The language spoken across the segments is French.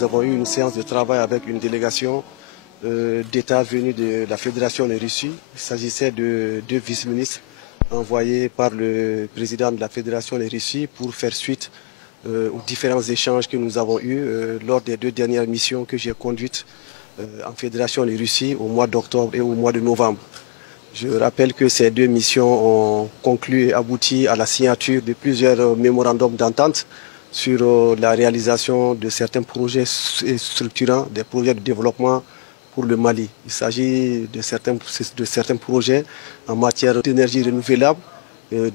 nous avons eu une séance de travail avec une délégation d'État venue de la Fédération de Russie. Il s'agissait de deux vice-ministres envoyés par le président de la Fédération de Russie pour faire suite aux différents échanges que nous avons eus lors des deux dernières missions que j'ai conduites en Fédération de Russie au mois d'octobre et au mois de novembre. Je rappelle que ces deux missions ont conclu et abouti à la signature de plusieurs mémorandums d'entente sur la réalisation de certains projets structurants, des projets de développement pour le Mali. Il s'agit de certains projets en matière d'énergie renouvelable,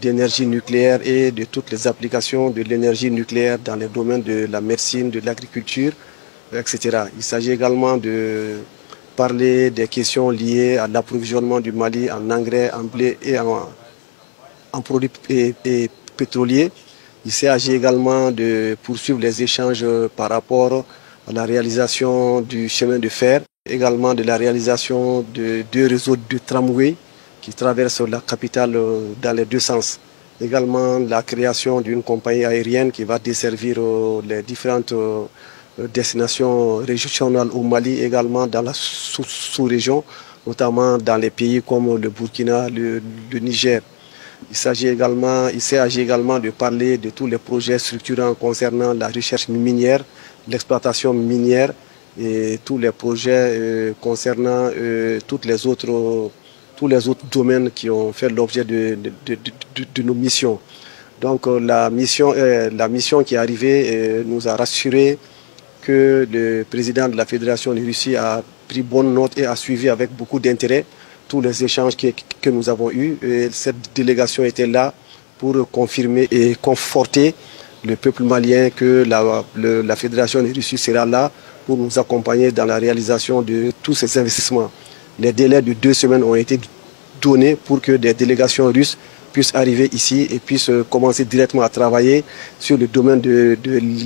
d'énergie nucléaire et de toutes les applications de l'énergie nucléaire dans les domaines de la médecine, de l'agriculture, etc. Il s'agit également de parler des questions liées à l'approvisionnement du Mali en engrais, en blé et en produits pétroliers. Il s'agit également de poursuivre les échanges par rapport à la réalisation du chemin de fer, également de la réalisation de deux réseaux de tramway qui traversent la capitale dans les deux sens. Également la création d'une compagnie aérienne qui va desservir les différentes destinations régionales au Mali, également dans la sous-région, notamment dans les pays comme le Burkina, le Niger. Il s'agit également de parler de tous les projets structurants concernant la recherche minière, l'exploitation minière et tous les projets concernant tous les autres domaines qui ont fait l'objet de nos missions. Donc la mission qui est arrivée nous a rassuré que le président de la Fédération de Russie a pris bonne note et a suivi avec beaucoup d'intérêt tous les échanges que nous avons eus. Et cette délégation était là pour confirmer et conforter le peuple malien que la Fédération de Russie sera là pour nous accompagner dans la réalisation de tous ces investissements. Les délais de 2 semaines ont été donnés pour que des délégations russes puissent arriver ici et puissent commencer directement à travailler sur le domaine de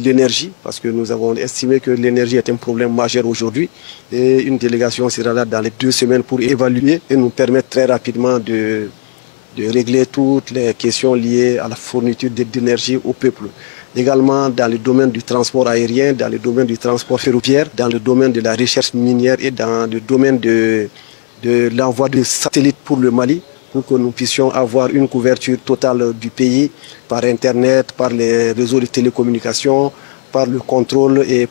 l'énergie, parce que nous avons estimé que l'énergie est un problème majeur aujourd'hui. Et une délégation sera là dans les 2 semaines pour évaluer et nous permettre très rapidement de régler toutes les questions liées à la fourniture d'énergie au peuple. Également dans le domaine du transport aérien, dans le domaine du transport ferroviaire, dans le domaine de la recherche minière et dans le domaine de l'envoi de satellites pour le Mali, pour que nous puissions avoir une couverture totale du pays par Internet, par les réseaux de télécommunications, par le contrôle et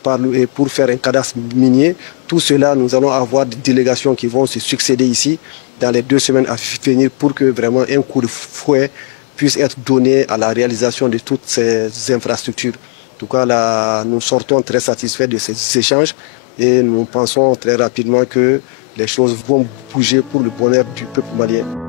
pour faire un cadastre minier. Tout cela, nous allons avoir des délégations qui vont se succéder ici dans les 2 semaines à venir pour que vraiment un coup de fouet puisse être donné à la réalisation de toutes ces infrastructures. En tout cas, là, nous sortons très satisfaits de ces échanges et nous pensons très rapidement que les choses vont bouger pour le bonheur du peuple malien.